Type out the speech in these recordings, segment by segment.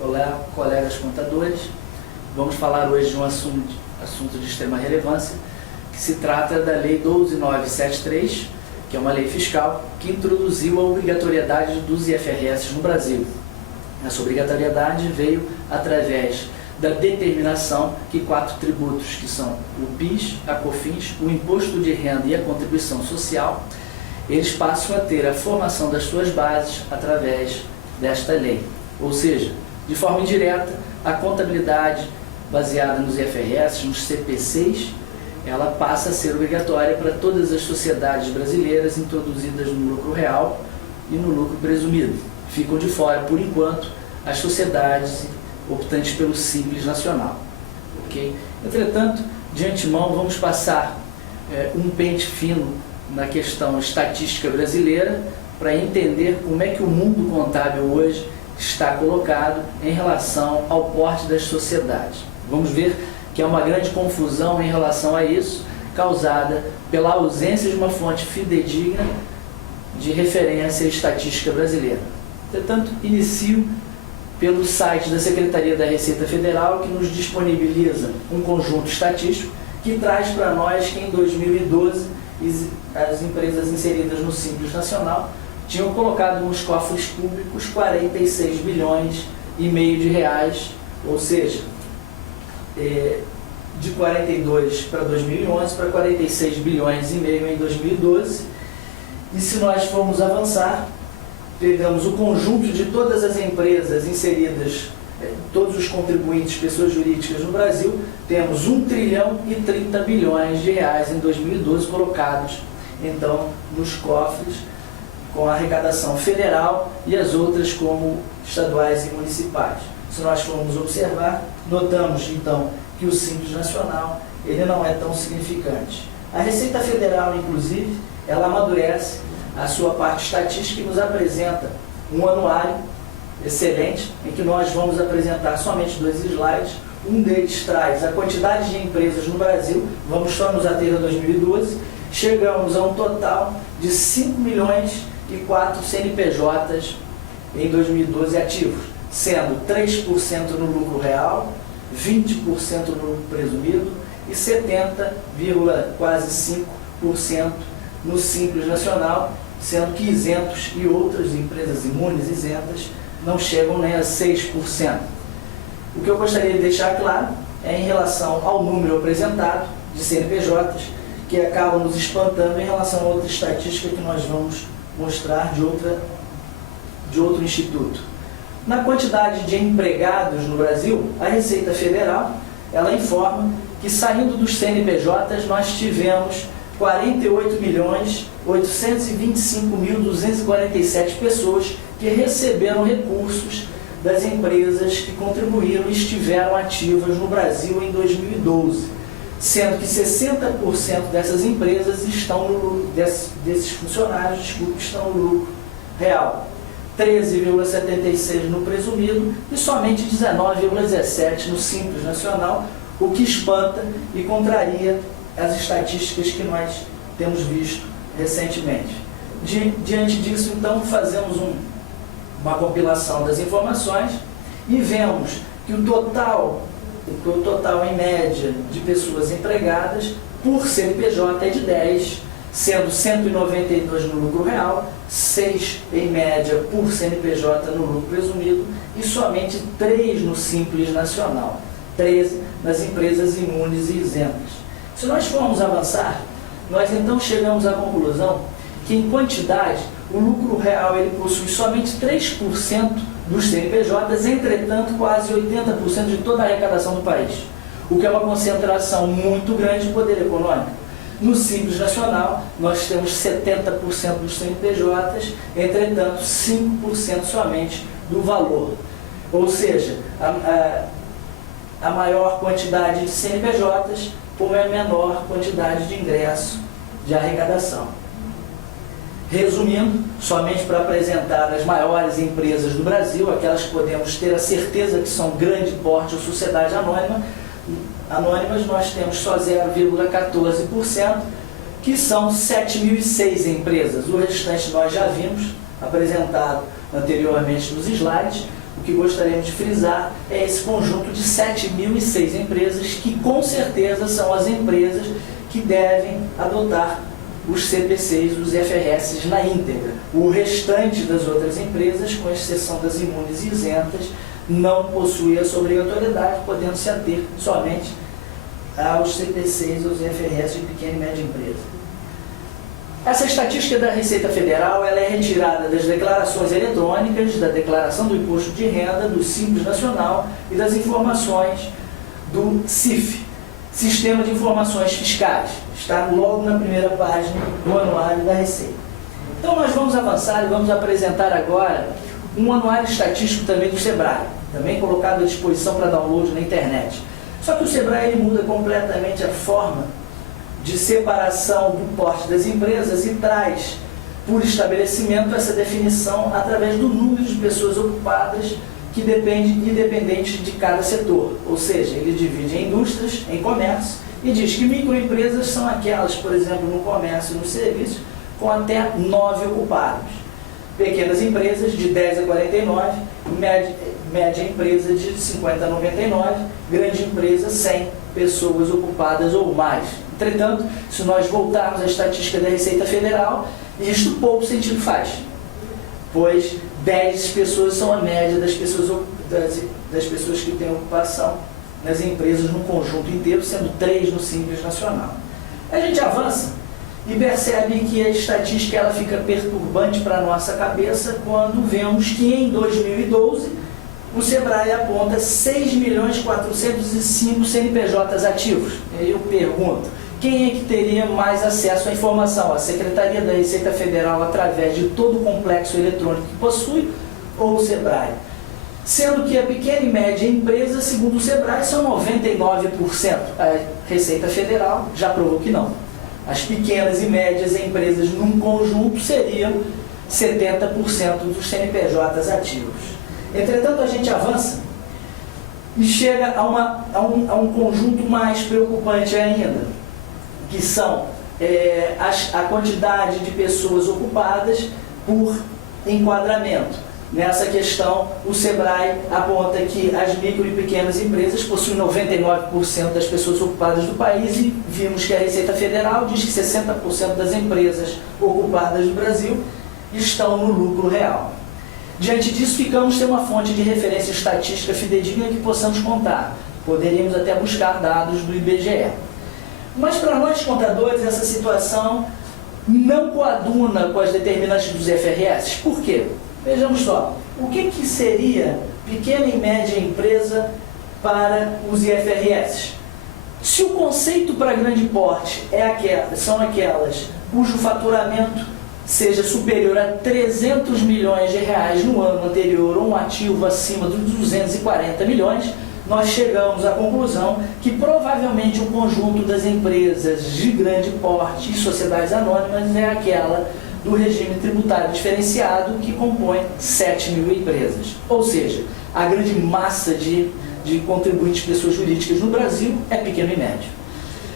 Olá, colegas contadores. Vamos falar hoje de um assunto de extrema relevância, que se trata da Lei 12.973, que é uma lei fiscal que introduziu a obrigatoriedade dos IFRS no Brasil. Essa obrigatoriedade veio através da determinação que 4 tributos, que são o PIS, a COFINS, o Imposto de Renda e a Contribuição Social, eles passam a ter a formação das suas bases através desta lei. Ou seja, de forma indireta, a contabilidade baseada nos IFRS, nos CPCs, ela passa a ser obrigatória para todas as sociedades brasileiras introduzidas no lucro real e no lucro presumido. Ficam de fora, por enquanto, as sociedades optantes pelo Simples Nacional. Okay? Entretanto, de antemão, vamos passar um pente fino na questão estatística brasileira para entender como é que o mundo contábil hoje está colocado em relação ao porte das sociedades. Vamos ver que há uma grande confusão em relação a isso, causada pela ausência de uma fonte fidedigna de referência estatística brasileira. Portanto, inicio pelo site da Secretaria da Receita Federal, que nos disponibiliza um conjunto estatístico que traz para nós que em 2012 as empresas inseridas no Simples Nacional tinham colocado nos cofres públicos 46 bilhões e meio de reais, ou seja, de 42 para 2011 para 46 bilhões e meio em 2012. E se nós formos avançar, pegamos o conjunto de todas as empresas inseridas, todos os contribuintes, pessoas jurídicas no Brasil, temos 1 trilhão e 30 bilhões de reais em 2012 colocados, então, nos cofres, com a arrecadação federal e as outras como estaduais e municipais. Se nós formos observar, notamos, então, que o Simples Nacional ele não é tão significante. A Receita Federal, inclusive, ela amadurece a sua parte estatística e nos apresenta um anuário excelente, em que nós vamos apresentar somente 2 slides. Um deles traz a quantidade de empresas no Brasil, vamos só nos ater a 2012, chegamos a um total de 5 milhões e 4 CNPJs em 2012 ativos, sendo 3% no lucro real, 20% no lucro presumido e 70, quase 5% no Simples Nacional, sendo que isentos e outras empresas imunes isentas não chegam nem a 6%. O que eu gostaria de deixar claro é em relação ao número apresentado de CNPJs, que acabam nos espantando em relação a outra estatística que nós vamos mostrar de outro instituto. Na quantidade de empregados no Brasil, a Receita Federal ela informa que, saindo dos CNPJs, nós tivemos 48.825.247 pessoas que receberam recursos das empresas que contribuíram e estiveram ativas no Brasil em 2012, sendo que 60% dessas empresas estão no lucro, desses funcionários, estão no lucro real, 13,76% no presumido e somente 19,17% no Simples Nacional, o que espanta e contraria as estatísticas que nós temos visto recentemente. Diante disso, então, fazemos uma compilação das informações e vemos que o total em média de pessoas empregadas por CNPJ é de 10, sendo 192 no lucro real, 6 em média por CNPJ no lucro presumido e somente 3 no Simples Nacional, 13 nas empresas imunes e isentas. Se nós formos avançar, nós então chegamos à conclusão que, em quantidade, o lucro real ele possui somente 3% dos CNPJs, entretanto, quase 80% de toda a arrecadação do país, o que é uma concentração muito grande de poder econômico. No Simples Nacional, nós temos 70% dos CNPJs, entretanto, 5% somente do valor. Ou seja, a maior quantidade de CNPJs por a menor quantidade de ingresso de arrecadação. Resumindo, somente para apresentar as maiores empresas do Brasil, aquelas que podemos ter a certeza que são grande porte ou sociedade anônimas, nós temos só 0,14%, que são 7.006 empresas. O restante nós já vimos apresentado anteriormente nos slides, o que gostaríamos de frisar é esse conjunto de 7.006 empresas que com certeza são as empresas que devem adotar os CPCs, os IFRS na íntegra. O restante das outras empresas, com exceção das imunes e isentas, não possui essa obrigatoriedade, podendo se ater somente aos CPCs, aos IFRS de pequena e média empresa. Essa estatística da Receita Federal ela é retirada das declarações eletrônicas, da declaração do Imposto de Renda, do Simples Nacional e das informações do CIF, Sistema de Informações Fiscais. Está logo na primeira página do Anuário da Receita. Então nós vamos avançar e vamos apresentar agora um anuário estatístico também do SEBRAE, também colocado à disposição para download na internet. Só que o SEBRAE ele muda completamente a forma de separação do porte das empresas e traz, por estabelecimento, essa definição através do número de pessoas ocupadas que depende independente de cada setor. Ou seja, ele divide em indústrias, em comércio, e diz que microempresas são aquelas, por exemplo, no comércio e no serviço, com até 9 ocupados. Pequenas empresas de 10 a 49, média empresa de 50 a 99, grande empresa 100 pessoas ocupadas ou mais. Entretanto, se nós voltarmos à estatística da Receita Federal, isto pouco sentido faz, pois 10 pessoas são a média das pessoas que têm ocupação nas empresas no conjunto inteiro, sendo 3 no Simples Nacional. A gente avança e percebe que a estatística ela fica perturbante para a nossa cabeça quando vemos que em 2012 o SEBRAE aponta 6.405.000 CNPJs ativos. E aí eu pergunto, quem é que teria mais acesso à informação? A Secretaria da Receita Federal através de todo o complexo eletrônico que possui ou o SEBRAE? Sendo que a pequena e média empresa, segundo o SEBRAE, são 99%. A Receita Federal já provou que não. As pequenas e médias empresas num conjunto seriam 70% dos CNPJs ativos. Entretanto, a gente avança e chega a um conjunto mais preocupante ainda, que são a quantidade de pessoas ocupadas por enquadramento. Nessa questão, o SEBRAE aponta que as micro e pequenas empresas possuem 99% das pessoas ocupadas do país e vimos que a Receita Federal diz que 60% das empresas ocupadas do Brasil estão no lucro real. Diante disso, ficamos sem uma fonte de referência estatística fidedigna que possamos contar. Poderíamos até buscar dados do IBGE. Mas para nós contadores, essa situação não coaduna com as determinantes dos IFRS. Por quê? Vejamos só, o que seria pequena e média empresa para os IFRS? Se o conceito para grande porte são aquelas cujo faturamento seja superior a 300 milhões de reais no ano anterior ou um ativo acima dos 240 milhões, nós chegamos à conclusão que provavelmente o conjunto das empresas de grande porte e sociedades anônimas é aquela do regime tributário diferenciado que compõe 7.000 empresas. Ou seja, a grande massa de contribuintes pessoas jurídicas no Brasil é pequeno e médio.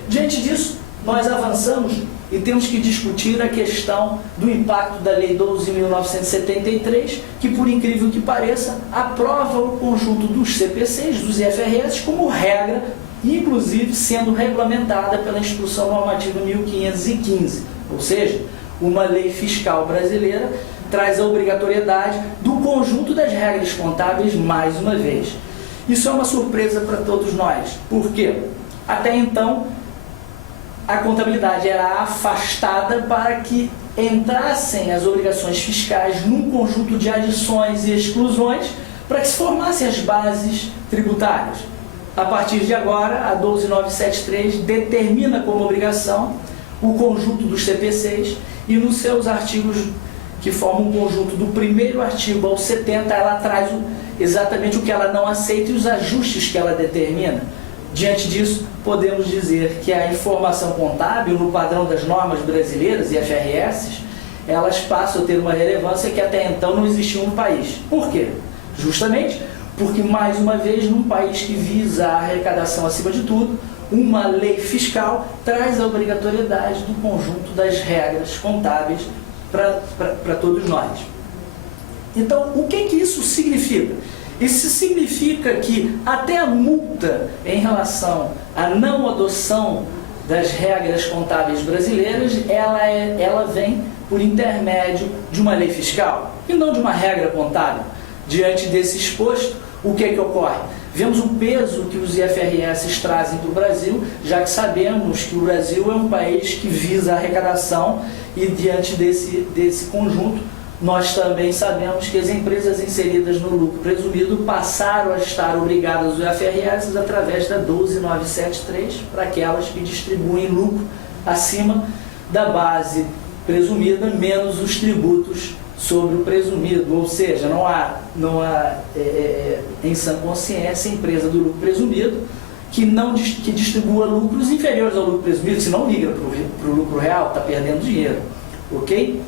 Diante disso, nós avançamos e temos que discutir a questão do impacto da Lei 12.973, que, por incrível que pareça, aprova o conjunto dos CPCs, dos IFRS, como regra, inclusive sendo regulamentada pela Instrução Normativa 1515. Ou seja, uma lei fiscal brasileira traz a obrigatoriedade do conjunto das regras contábeis mais uma vez. Isso é uma surpresa para todos nós. Por quê? Até então, a contabilidade era afastada para que entrassem as obrigações fiscais num conjunto de adições e exclusões para que se formassem as bases tributárias. A partir de agora, a 12973 determina como obrigação o conjunto dos CPCs e nos seus artigos que formam um conjunto do primeiro artigo ao 70, ela traz exatamente o que ela não aceita e os ajustes que ela determina. Diante disso, podemos dizer que a informação contábil, no padrão das normas brasileiras, IFRS, elas passam a ter uma relevância que até então não existia no país. Por quê? Justamente porque, mais uma vez, num país que visa a arrecadação acima de tudo, uma lei fiscal traz a obrigatoriedade do conjunto das regras contábeis para todos nós. Então, o que isso significa? Isso significa que até a multa em relação à não adoção das regras contábeis brasileiras, ela vem por intermédio de uma lei fiscal e não de uma regra contábil. Diante desse exposto, o que ocorre? Vemos o peso que os IFRS trazem para o Brasil, já que sabemos que o Brasil é um país que visa a arrecadação e diante desse conjunto, nós também sabemos que as empresas inseridas no lucro presumido passaram a estar obrigadas ao IFRS através da 12973 para aquelas que distribuem lucro acima da base presumida menos os tributos sobre o presumido, ou seja, não há em sã consciência empresa do lucro presumido que distribua lucros inferiores ao lucro presumido, se não liga para o lucro real, está perdendo dinheiro, ok?